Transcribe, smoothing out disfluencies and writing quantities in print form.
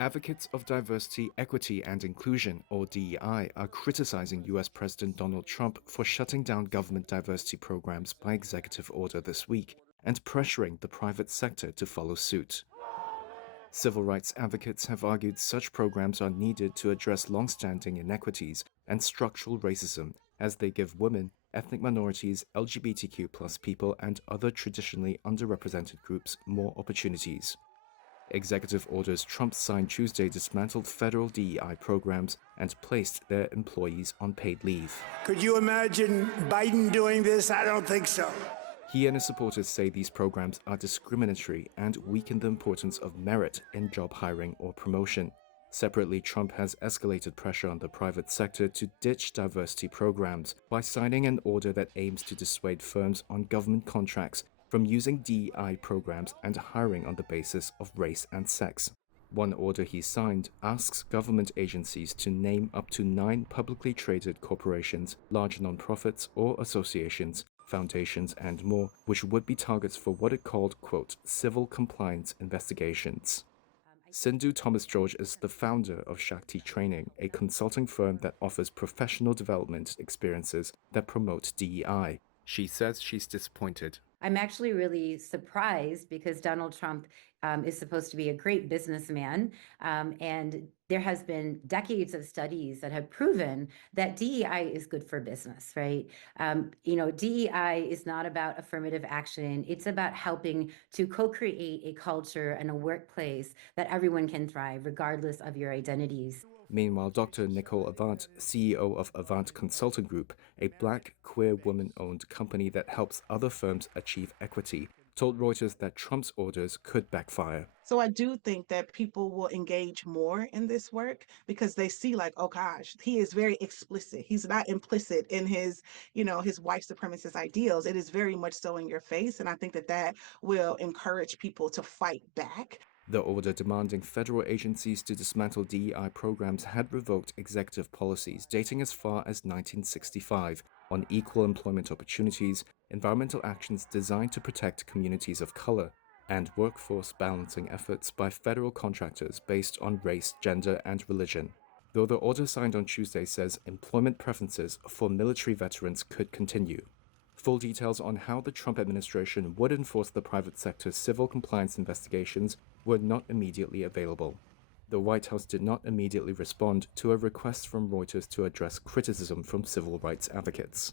Advocates of diversity, equity, and inclusion, or DEI, are criticizing US President Donald Trump for shutting down government diversity programs by executive order this week and pressuring the private sector to follow suit. Civil rights advocates have argued such programs are needed to address long-standing inequities and structural racism as they give women, ethnic minorities, LGBTQ+ people, and other traditionally underrepresented groups more opportunities. Executive orders Trump signed Tuesday dismantled federal DEI programs and placed their employees on paid leave. Could you imagine Biden doing this? I don't think so. He and his supporters say these programs are discriminatory and weaken the importance of merit in job hiring or promotion. Separately, Trump has escalated pressure on the private sector to ditch diversity programs by signing an order that aims to dissuade firms on government contracts from using DEI programs and hiring on the basis of race and sex. One order he signed asks government agencies to name up to 9 publicly traded corporations, large nonprofits or associations, foundations, and more, which would be targets for what it called, quote, civil compliance investigations. Sindhu Thomas George is the founder of Shakti Training, a consulting firm that offers professional development experiences that promote DEI. She says she's disappointed. I'm actually really surprised because Donald Trump is supposed to be a great businessman, and there has been decades of studies that have proven that DEI is good for business, right? DEI is not about affirmative action. It's about helping to co-create a culture and a workplace that everyone can thrive, regardless of your identities. Meanwhile, Dr. Nicole Avant, CEO of Avant Consulting Group, a black, queer woman-owned company that helps other firms achieve equity, told Reuters that Trump's orders could backfire. So I do think that people will engage more in this work because they see like, oh gosh, he is very explicit. He's not implicit in his white supremacist ideals. It is very much so in your face. And I think that will encourage people to fight back. The order demanding federal agencies to dismantle DEI programs had revoked executive policies dating as far as 1965 on equal employment opportunities, environmental actions designed to protect communities of color, and workforce balancing efforts by federal contractors based on race, gender, and religion. Though the order signed on Tuesday says employment preferences for military veterans could continue. Full details on how the Trump administration would enforce the private sector's civil compliance investigations were not immediately available. The White House did not immediately respond to a request from Reuters to address criticism from civil rights advocates.